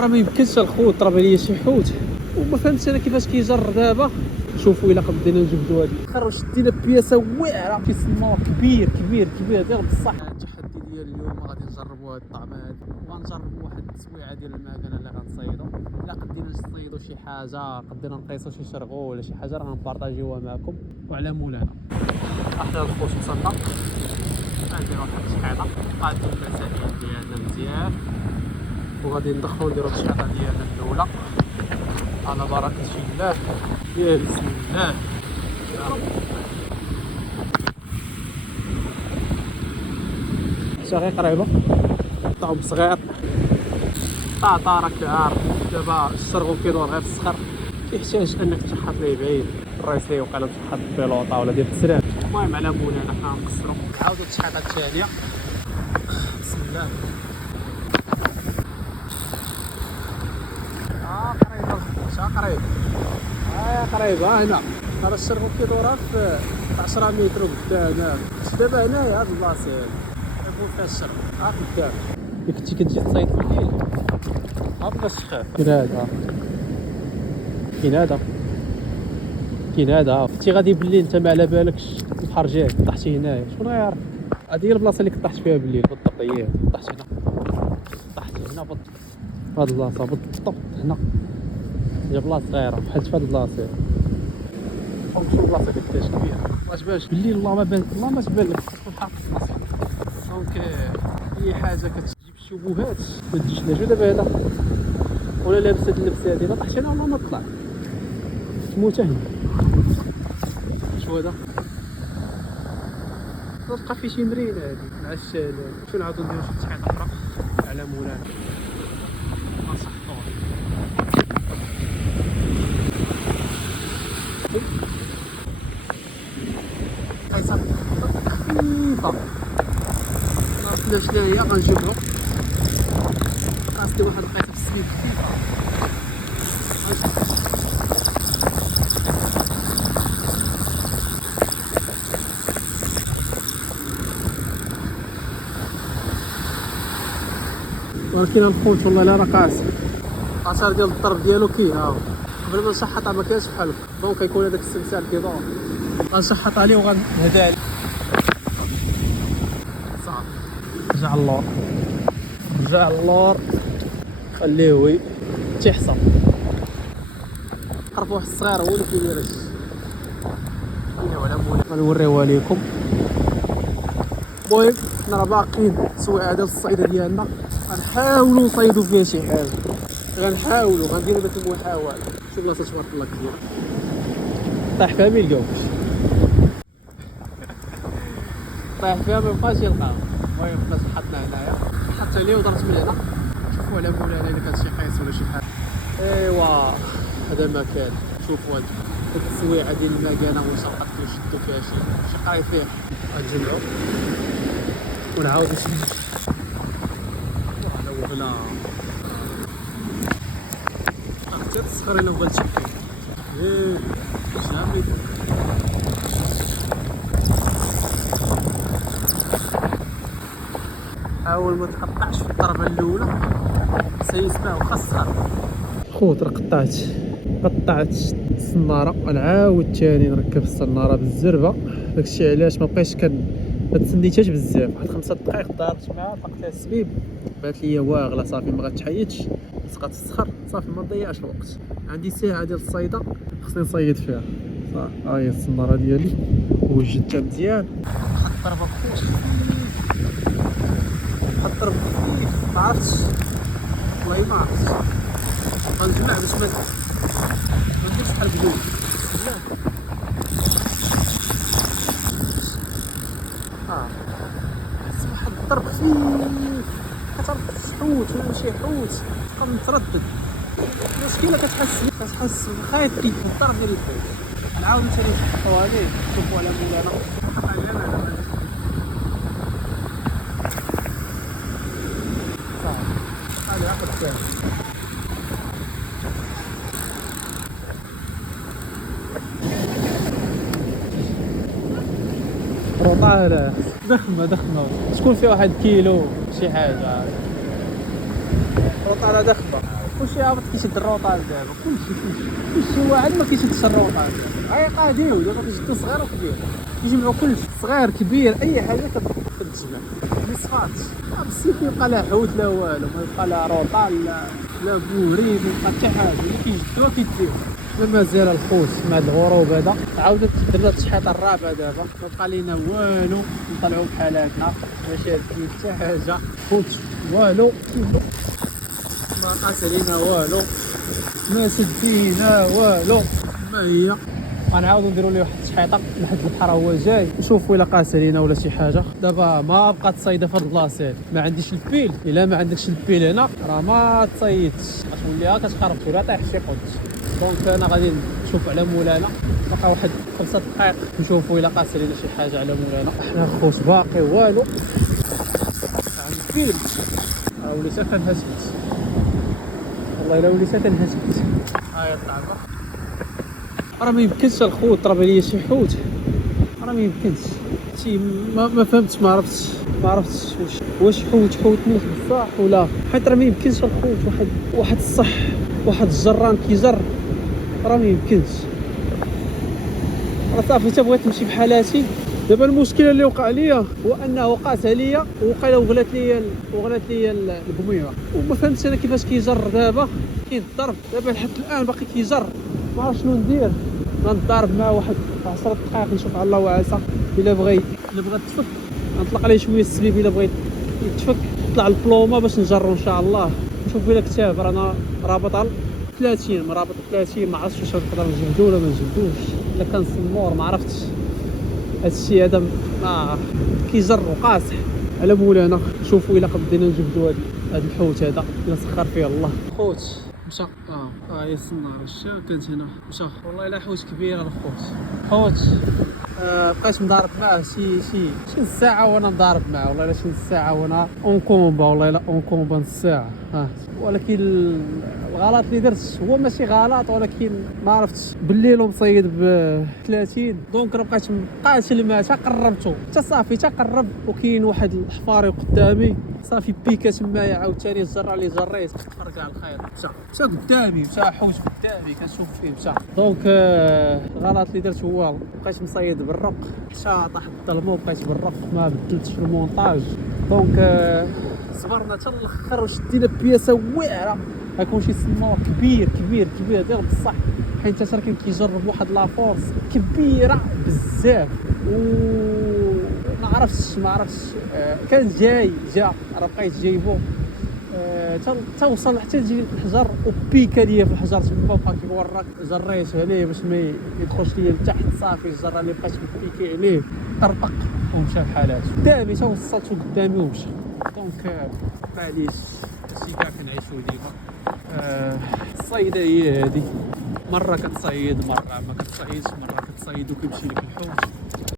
راه ما يمكنش الخوت ضرب عليا شي حوت وما فهمتش انا كيفاش كيجر دابا. شوفوا الا بدينا نجبدوا هذه خرج شدينا بياسه واعره في سنور كبير كبير كبير ديال بصح. التحدي ديال اليوم غادي نجربوا هاد الطعم هذا وغنجربوا واحد التسويعه ديال المعجنه اللي غنصيدوا. الا قدينا نصيدوا شي حاجه قدينا نقيسوا شي شرغو ولا شي حاجه راه غنبارطاجيوها معكم وعلى مولانا. احنا الخوت وصلنا غنديروا واحد الشحيطه قادين المسائل ديالنا مزيان وغادي ندخلوا نديروا الشحيطه ديالنا الاولى على بركه الله. يا بسم الله يا رب. شغي قريبه طعم صغير طاطا راك عارف دابا الشرغو كيدور غير في الصخر كيحتاج انك تشحط ليه بعيد. الرئيس ليه وقيلا تشحط بيلوطه ولا ديال التسريع. المهم على مولانا حنا نقصروا نعاودوا التشحيطه الثانيه. بسم الله. قريبه قريب قريبه هنا هذا الشرغو كيدور في 10 متر قدام. دابا هنايا هاد البلاصه هادي فيها الشرغو قدام. اللي كنتي كتجي تصيد في الليل هابط الشخاف. كاين هذا كنتي غادي بالليل انت ما على بالكش البحر جاي طحتي هنايا شكون غيعرف. هذه هي البلاصه اللي كنت طحت فيها بالليل بالضبط. هي طحت هنا بالضبط هاد البلاصه بالضبط هنا. هي بلاصه صغيره بحال في هاد البلاصه. شوف البلاصه كيفاش كبيره واش بالليل الله ما تبان لك البحر اصلا. دونك اي حاجه كتجيب الشبهات ما تجيش لها. شو دابا هذا ولا لابس هاد اللبسه هادي ما طحش انا والله ما طلع تموت هنا. شو هذا تلقى فيه شي مرينه هادي مع الشال. شو نعاودو نديرو شي تحيط اخرى على مولانا. ما صحطوه قيصر خفيفه ما عرفناش شنو هي غنجيبو. قاصدي واحد القيصه في السميد خفيفه. ولكن الخوت والله لا راه قاسي. اثار ديال الضرب ديالو كاين ها قبل ما نشحطها ما كانش بحال هكا. دونك يكون هذاك السلسال كيدور غنشحط عليه وغنهدى عليه صافي. رجع اللور خليه تيحصل. عرف واحد الصغير هو اللي كيدير هادشي. غنوريوها ليكم. المهم حنا راه باقيين التسويعه ديال الصيده ديالنا غنحاولوا نصيدوا فيها شي حاجه. غنديروا داك المحاولة. شوف بلاصه تبارك الله كبيره طايح فيها ما يلقاوش. طايح فيها ما يبقاش يلقاو. المهم حنا شحطنا هنايا حطيت عليه ودرت من هنا. شوفوا على مولانا الا كانت شي قيس ولا شي حاجه. ايوا هذا مكان. شوفوا هاد التسويعه ديال المكانه واش نقدروا نشدوا فيها شي قريفيح. غنجمعوا ونعاودوا نشدوا. هنا حتى تسخر الا بغات تشوف جامد. حاول ما تقطعش في الضربه الاولى سيسمع واخا السخر. خوت راه قطعت الصناره ونعاود ثاني نركب الصناره بالزربه. داكشي علاش ما بقيتش ما تسنيتهاش بزاف. واحد 5 دقائق دارت معها طلقتها السبيب بانت ليا واغله صافي ما غتحيدش تسقط الصخر صافي ما نضيعش الوقت. عندي ساعه ديال الصيده خصني نصيد فيها صافي. ها هي الصناره ديالي وجدتها مزيان. واحد الضربه بخوت ما عرفتش والله ما عرفتش. غنجمع باش ما نديرش بحال بدون واحد الضرب خفيف. كتعرف حوت ولا شي حوت تبقى متردد. المشكله كتحس بالخيط الضرب ديال الحوت. نعاود ثاني نحطوها عليه. شوفوا على مولانا صافي هذا عقد ثاني. روطه ضخمه تكون فيها 1 كيلو شي حاجه. روطه دخمه كلشي هابط كيشد الروطال دابا، كلشي واحد ما كيشدش الروطال دابا، هاي قاديو دابا كيشدو صغير وكبير، كيجمعو كلشي صغير كبير اي حاجه كتجمع ما يصفاتش. بالسيف يبقى لا حوت لا والو، ما يبقى لا روطال لا بوري، ما يبقى حتى حاجه، اللي كيجدوها كيديوها. مازال الخوت مع هاد الغروب هذا عاودت درنا التشحيطه الرابعه دابا، ما بقى لينا والو، نطلعو بحال هكا ما شادين حتى حاجه، خوت والو ما قاس علينا والو، ما سدينا والو. ما هي غنعاودو نديرو ليه واحد التشحيطه لحد البحر هو جاي، نشوفو الا قاس علينا ولا شي حاجه. دابا ما بقات تصيده في هاد البلاصه هادي، ما عنديش البيل، الا ما عندكش البيل هنا راه ما تصيدش، غتوليها كتخربش ولا طيح شي قدش. دونك انا غادي نشوف على مولانا، بقى واحد 5 دقائق نشوفو الا قاس علينا شي حاجه على مولانا. حنا خوت باقي والو، عند البيل راه وليت كنهزبت، والله الا وليت كنهزبت. هاهي الطعمه، راه ما يمكنش الخوت طرا ليا شي حوت، راه ما يمكنش شي ما فهمتش، ما عرفتش واش حوت موت بصح ولا، حيت راه ما يمكنش الخوت واحد الصح، واحد الجران كيجر، راه ما يمكنش. راه صافي حتى بغيت نمشي بحالاتي. دابا المشكله اللي وقع ليا هو انه قاس عليا وقيله وغلات ليا القميره، وما فهمتش انا كيفاش كيجر. دابا كاين الضرب دابا لحد الان باقي كيجر، ما عرفتش شنو ندير. غنضارب مع واحد 10 دقائق نشوف على الله وعسى، الا بغى تفك نطلق عليه شويه السبيب، الا بغى يتفك نطلع البلومه باش نجرو ان شاء الله. نشوف الا كتاب رانا رابط على 30، مرابط 30، ما عرفتش واش نقدر نجبدو ولا ما نجبدوش، الا كان سمور ما عرفتش. هادشي هذا ما كيجر وقاصح على مولانا. نشوفوا الا قدينا نجبدو هاد الحوت هذا الا سخر فيه الله. خوت مشى هي السناره الشا كانت هنا، مشى والله الا حوت كبير الخوت. بقيت مضارب معاه شي ساعه وانا مضارب معاه، والله الا شي ساعه وانا اون كومبا، والله الا اون كومبا نص ساعه. ولكن الغلط اللي درت هو ماشي غلط، ولكن ما عرفتش بالليل ومصيد ب 30، دونك راه بقيت الماء حتى قربتو حتى صافي حتى قرب، وكاين واحد الحفاري قدامي صافي بيكا تمايا عاوتاني الجره اللي جريت فرقع الخيط، مشى قدامي، مشى حوت قدامي كنشوف فيه مشى. دونك الغلط اللي درت هو بقيت مصيد بالرق حتى طاح الظلمه، وبقيت بالرق ما بدلتش في المونتاج. دونك صبرنا حتى الاخر وشدينا بياسه واعره، غيكون شي سمور كبير ديال بصح، حيت حتى كان كيجرب واحد لافورس كبيره بزاف، و ما عرفتش كان جا راه بقيت جايبو حتى وصل حتى تجي الحجر وبيكا ليا في الحجر تما، بقى كيورك جريت عليه باش ما يدخلش ليا لتحت، صافي الجره اللي بقيت كنبيكي عليه طرطق ومشى بحالاتو قدامي، حتى وصلتو قدامي ومشى. دونك معليش هادشي كاع كنعيشو ديما. الصيده هي هادي، مره كتصيد مره ما كتصيدش، مره كتصيد وكيمشي لك الحوت،